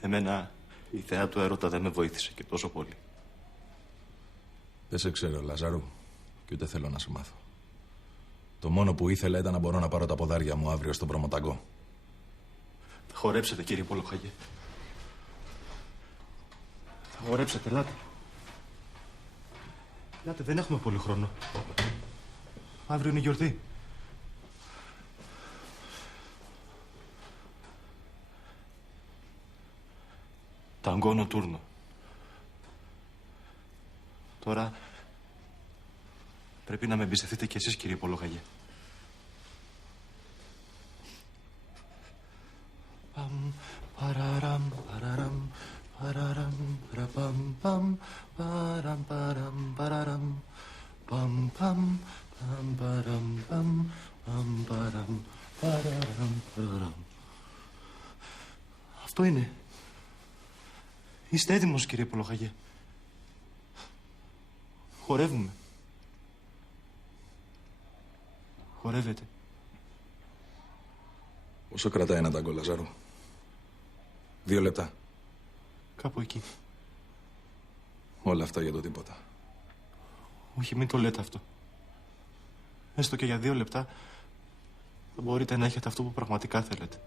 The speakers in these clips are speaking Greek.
Εμένα η θεά του έρωτα δεν με βοήθησε και τόσο πολύ. Δεν σε ξέρω, Λαζάρου, και ούτε θέλω να σε μάθω. Το μόνο που ήθελα ήταν να μπορώ να πάρω τα ποδάρια μου αύριο στον Προμοταγκό. Θα χορέψετε, κύριε Πολοχαγέ. Θα χορέψετε, ελάτε. Ελάτε, δεν έχουμε πολύ χρόνο. Αύριο είναι η γιορτή. Ταγκόνο τούρνο. Τώρα πρέπει να με εμπιστευτείτε κι εσείς, κύριε Πολοχαγέ. Παμ, παραραμ, παραραμ, παραραμ, παραπαμ, παμ, παραμ, παραμ, παραραμ, παμ, παμ, παμ, παραμ, παμ, παμ, παραμ, παραραμ, παραραμ. Αυτό είναι. Είστε έτοιμος, κύριε Πολοχαγέ? Χορεύουμε. Χορεύετε. Πόσο κρατάει ένα ταγκό, Λαζάρου? 2 λεπτά. Κάπου εκεί. Όλα αυτά για το τίποτα. Όχι, μην το λέτε αυτό. Έστω και για 2 λεπτά θα μπορείτε να έχετε αυτό που πραγματικά θέλετε.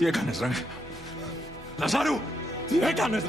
Τι έκανες, ρε? Λαζάρου! Τι έκανες?